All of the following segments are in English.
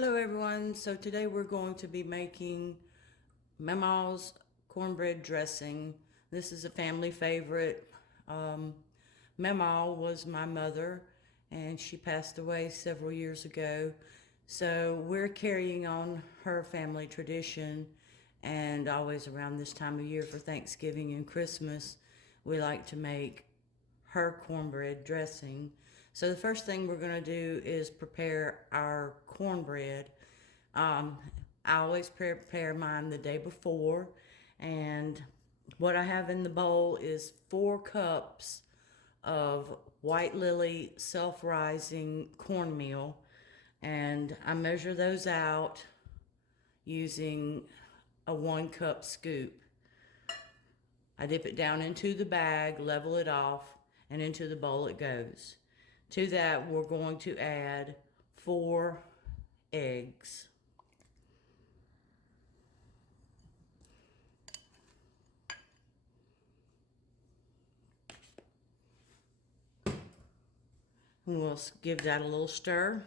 Hello everyone, so today we're going to be making Mamaw's cornbread dressing. This is a family favorite. Mamaw was my mother and she passed away several years ago. So we're carrying on her family tradition, and always around this time of year for Thanksgiving and Christmas, we like to make her cornbread dressing. So the first thing we're going to do is prepare our cornbread. I always prepare mine the day before, and what I have in the bowl is 4 cups of White Lily Self-Rising Cornmeal, and I measure those out using a 1-cup scoop. I dip it down into the bag, level it off, and into the bowl it goes. To that, we're going to add 4 eggs. And we'll give that a little stir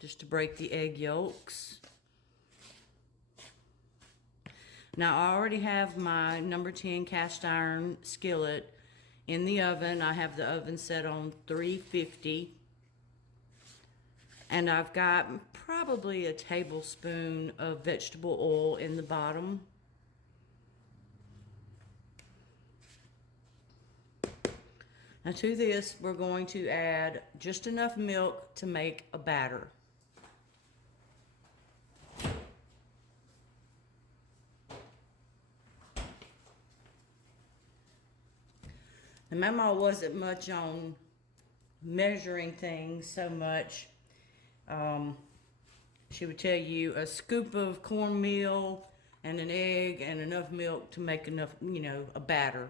just to break the egg yolks. Now I already have my number 10 cast iron skillet in the oven. I have the oven set on 350. And I've got probably a tablespoon of vegetable oil in the bottom. Now to this, we're going to add just enough milk to make a batter. And Mama wasn't much on measuring things so much. She would tell you a scoop of cornmeal and an egg and enough milk to make enough, a batter.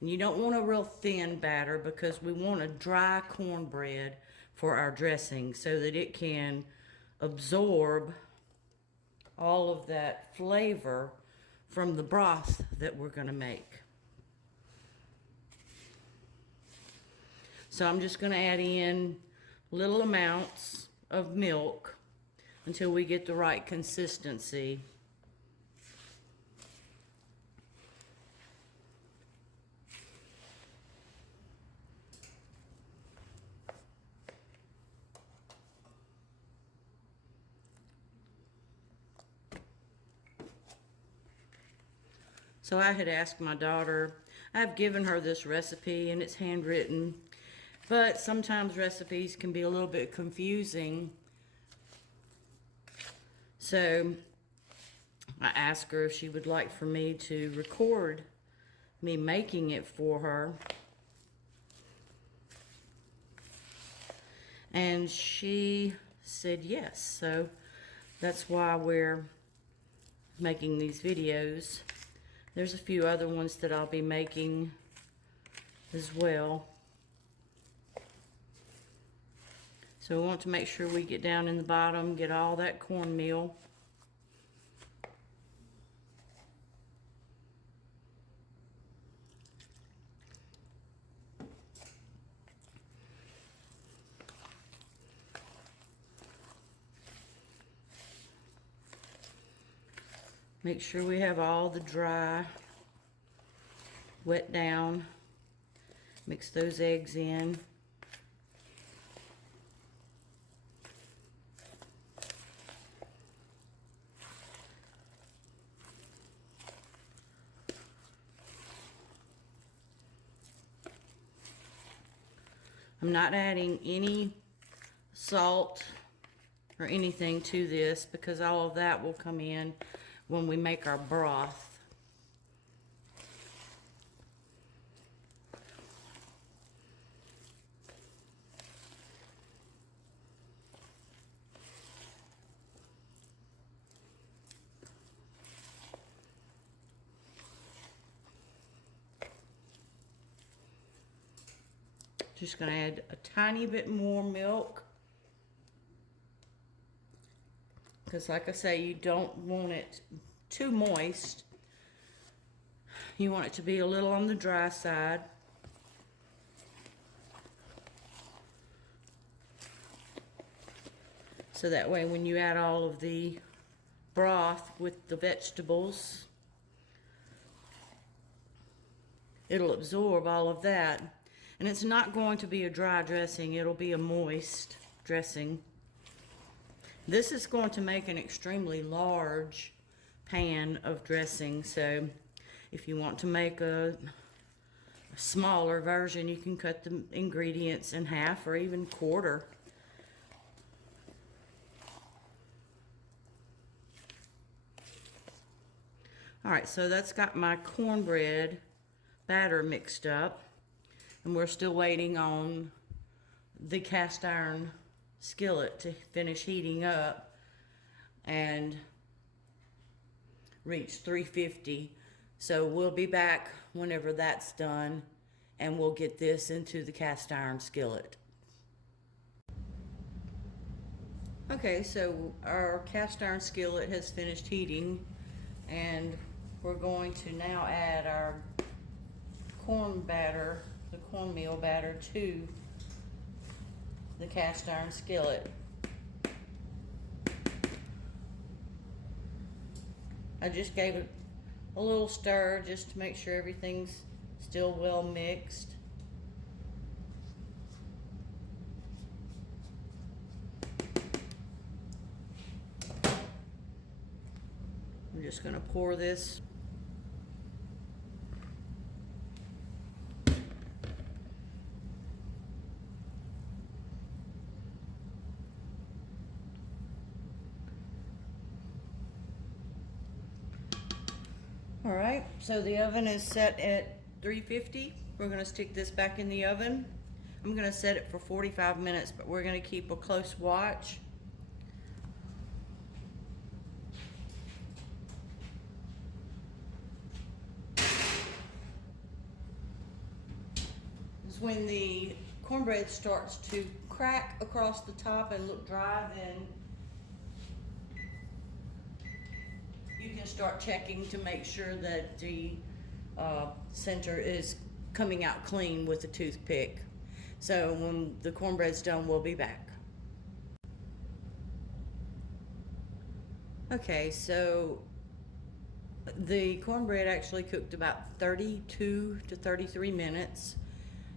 And you don't want a real thin batter because we want a dry cornbread for our dressing so that it can absorb all of that flavor from the broth that we're going to make. So I'm just going to add in little amounts of milk until we get the right consistency. So I had asked my daughter, I've given her this recipe and it's handwritten, but sometimes recipes can be a little bit confusing. So I asked her if she would like for me to record me making it for her. And she said yes. So that's why we're making these videos. There's a few other ones that I'll be making as well. So we want to make sure we get down in the bottom, get all that cornmeal. Make sure we have all the dry, wet down. Mix those eggs in. I'm not adding any salt or anything to this because all of that will come in when we make our broth. Just going to add a tiny bit more milk because, like I say, you don't want it too moist. You want it to be a little on the dry side. So that way when you add all of the broth with the vegetables, it'll absorb all of that. And it's not going to be a dry dressing, it'll be a moist dressing. This is going to make an extremely large pan of dressing, so if you want to make a smaller version, you can cut the ingredients in half or even quarter. Alright, so that's got my cornbread batter mixed up, and we're still waiting on the cast iron skillet to finish heating up and reach 350. So we'll be back whenever that's done, and we'll get this into the cast iron skillet. Okay, so our cast iron skillet has finished heating, and we're going to now add our corn batter, the cornmeal batter, to the cast iron skillet. I just gave it a little stir just to make sure everything's still well mixed. I'm just going to pour this. All right, so the oven is set at 350. We're going to stick this back in the oven. I'm going to set it for 45 minutes, but we're going to keep a close watch. When the cornbread starts to crack across the top and look dry, then you can start checking to make sure that the center is coming out clean with a toothpick. So when the cornbread's done, we'll be back. Okay, so the cornbread actually cooked about 32 to 33 minutes.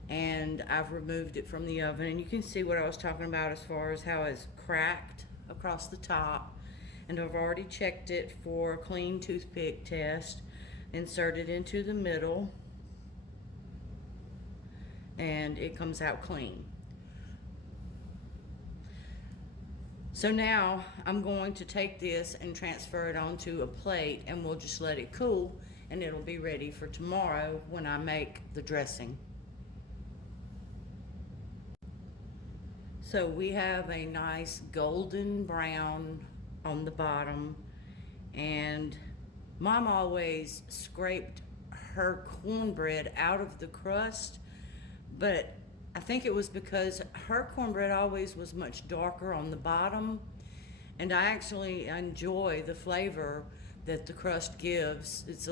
And I've removed it from the oven, and you can see what I was talking about as far as how it's cracked across the top. And I've already checked it for a clean toothpick test. Insert it into the middle, and it comes out clean. So now I'm going to take this and transfer it onto a plate, and we'll just let it cool, and it'll be ready for tomorrow when I make the dressing. So we have a nice golden brown on the bottom, and Mom always scraped her cornbread out of the crust, but I think it was because her cornbread always was much darker on the bottom, and I actually enjoy the flavor that the crust gives. It's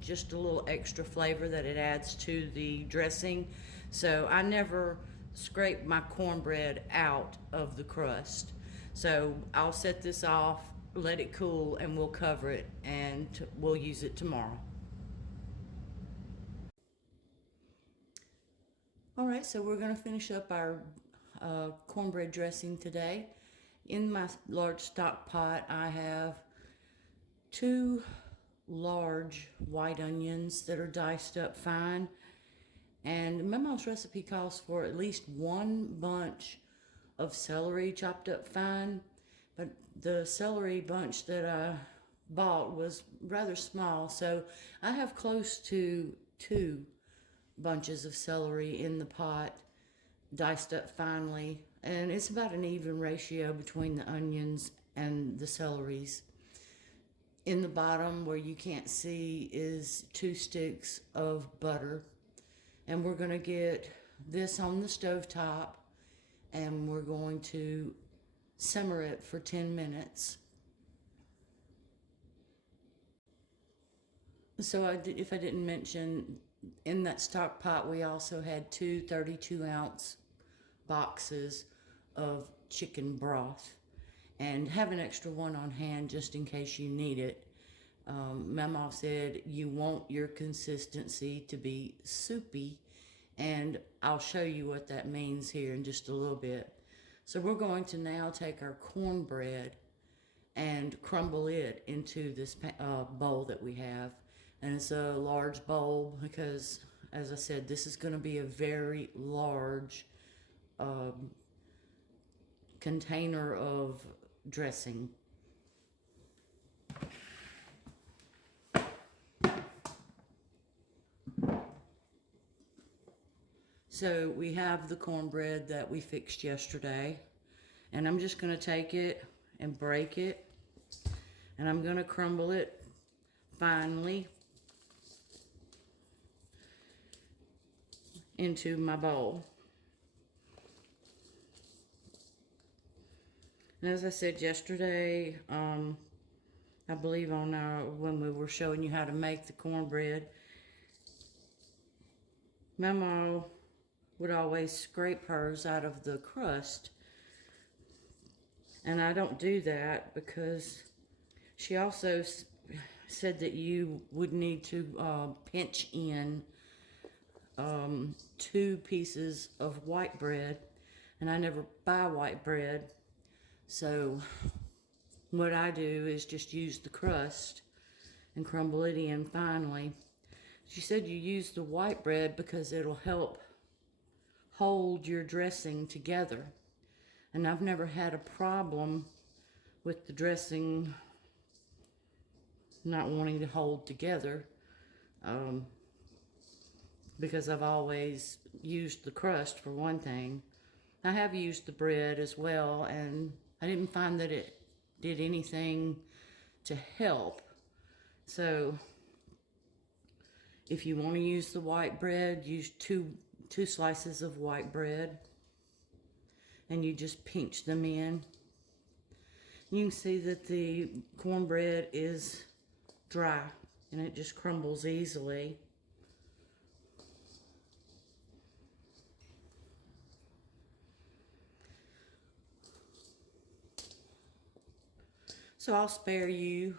just a little extra flavor that it adds to the dressing. So I never scrape my cornbread out of the crust. So I'll set this off, let it cool, and we'll cover it, and we'll use it tomorrow. All right, so we're going to finish up our cornbread dressing today. In my large stock pot, I have 2 large white onions that are diced up fine. And Mamaw's recipe calls for at least 1 bunch of celery chopped up fine, but the celery bunch that I bought was rather small, so I have close to 2 bunches of celery in the pot, diced up finely, and it's about an even ratio between the onions and the celeries. In the bottom where you can't see is 2 sticks of butter. And we're going to get this on the stovetop, and we're going to simmer it for 10 minutes. So if I didn't mention, in that stock pot we also had 2 32-ounce boxes of chicken broth. and have an extra one on hand just in case you need it. Mamaw said you want your consistency to be soupy, and I'll show you what that means here in just a little bit. So we're going to now take our cornbread and crumble it into this bowl that we have. And it's a large bowl because, as I said, this is going to be a very large container of dressing. So we have the cornbread that we fixed yesterday, and I'm just going to take it and break it, and I'm going to crumble it finely into my bowl. And as I said yesterday, I believe on when we were showing you how to make the cornbread, Mamaw would always scrape hers out of the crust, and I don't do that because she also said that you would need to pinch in 2 pieces of white bread, and I never buy white bread, so what I do is just use the crust and crumble it in finely. She said you use the white bread because it'll help hold your dressing together, and I've never had a problem with the dressing not wanting to hold together, because I've always used the crust for one thing. I have used the bread as well, and I didn't find that it did anything to help. So if you want to use the white bread, use two slices of white bread, and you just pinch them in. You can see that the cornbread is dry and it just crumbles easily. So I'll spare you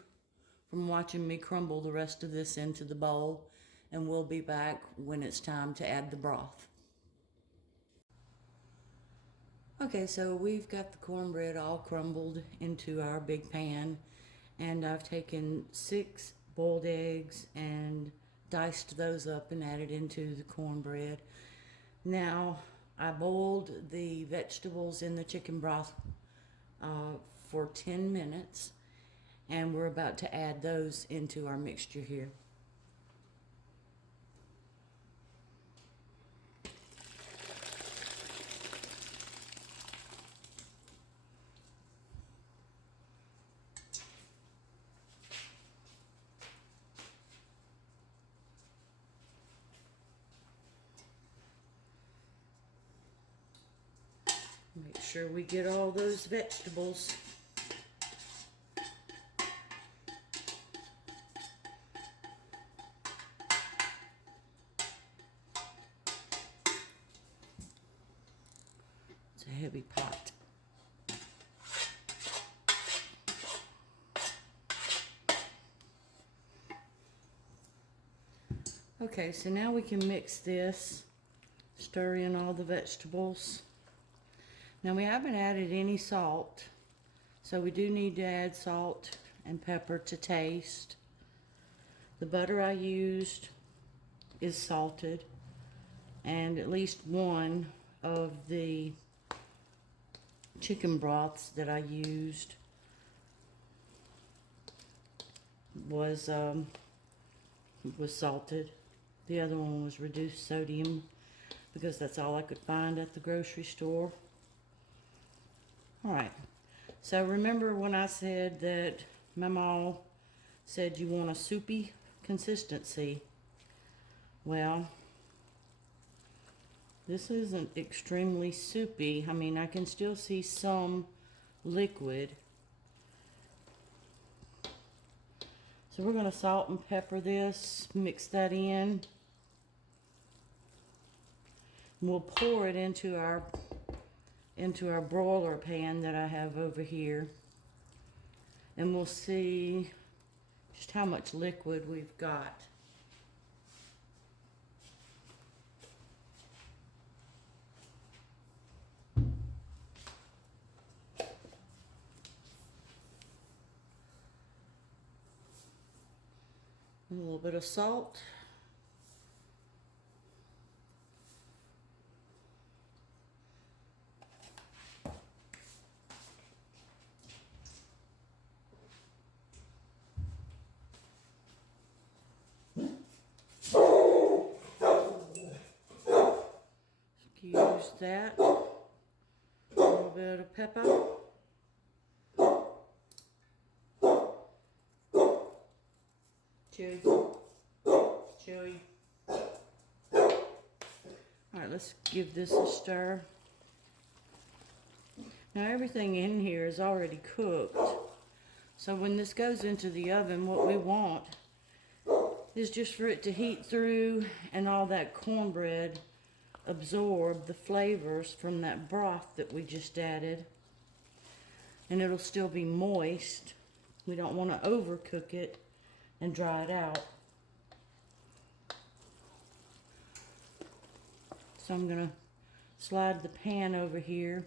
from watching me crumble the rest of this into the bowl, and we'll be back when it's time to add the broth. Okay, so we've got the cornbread all crumbled into our big pan, and I've taken 6 boiled eggs and diced those up and added into the cornbread. Now, I boiled the vegetables in the chicken broth for 10 minutes, and we're about to add those into our mixture here. Make sure we get all those vegetables. It's a heavy pot. Okay, so now we can mix this, stir in all the vegetables. Now we haven't added any salt, so we do need to add salt and pepper to taste. The butter I used is salted, and at least one of the chicken broths that I used was salted. The other one was reduced sodium because that's all I could find at the grocery store. Alright, so remember when I said that Mamaw said you want a soupy consistency? Well, this isn't extremely soupy. I mean, I can still see some liquid. So we're going to salt and pepper this, mix that in. And we'll pour it into our broiler pan that I have over here. and we'll see just how much liquid we've got. A little bit of salt. Use that. A little bit of pepper. Chewy. Chewy. Alright, let's give this a stir. Now everything in here is already cooked. So when this goes into the oven, what we want is just for it to heat through and all that cornbread absorb the flavors from that broth that we just added. And it'll still be moist. We don't want to overcook it and dry it out. So I'm going to slide the pan over here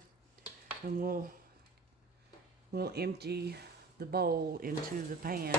and we'll empty the bowl into the pan.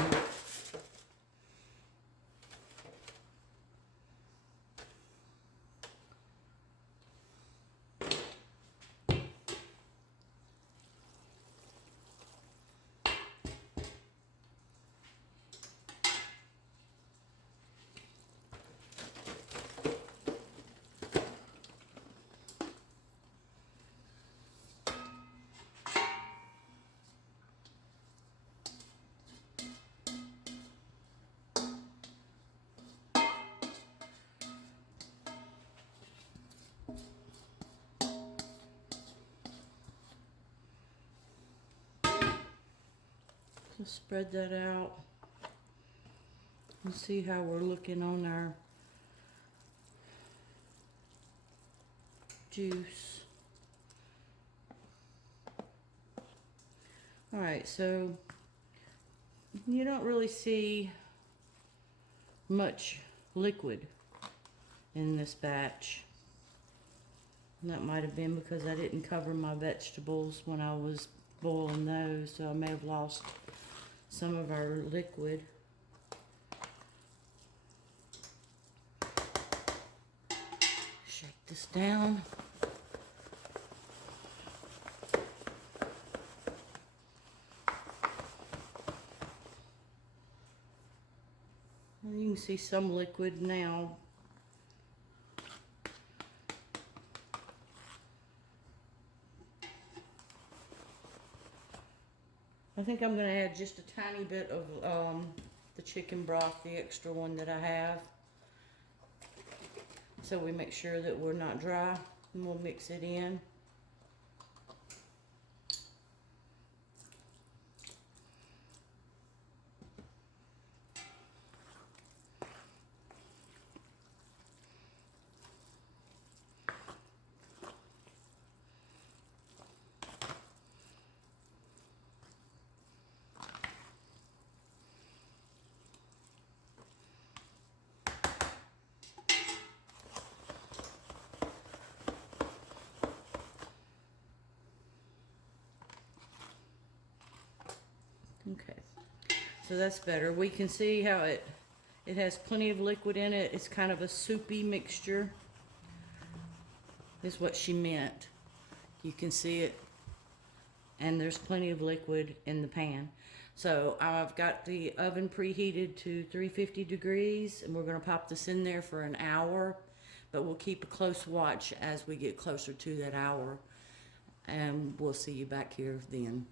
Just spread that out and see how we're looking on our juice. Alright, so you don't really see much liquid in this batch. And that might have been because I didn't cover my vegetables when I was boiling those, so I may have lost some of our liquid. Shake this down. And you can see some liquid now. I think I'm going to add just a tiny bit of the chicken broth, the extra one that I have, so we make sure that we're not dry, and we'll mix it in. Okay, so that's better. We can see how it has plenty of liquid in it. It's kind of a soupy mixture, is what she meant. You can see it, and there's plenty of liquid in the pan. So I've got the oven preheated to 350 degrees, and we're going to pop this in there for an hour, but we'll keep a close watch as we get closer to that hour, and we'll see you back here then.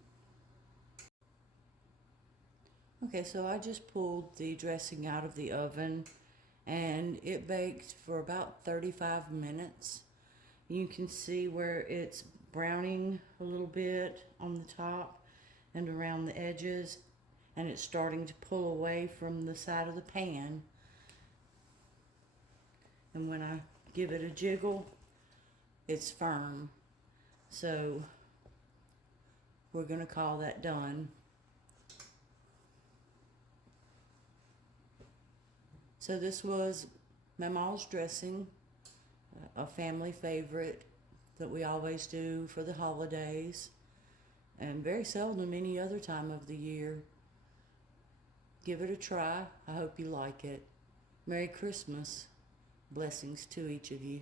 Okay, so I just pulled the dressing out of the oven, and it baked for about 35 minutes. You can see where it's browning a little bit on the top and around the edges, and it's starting to pull away from the side of the pan. And when I give it a jiggle, it's firm. So we're going to call that done. So this was Mamaw's dressing, a family favorite that we always do for the holidays, and very seldom any other time of the year. Give it a try. I hope you like it. Merry Christmas. Blessings to each of you.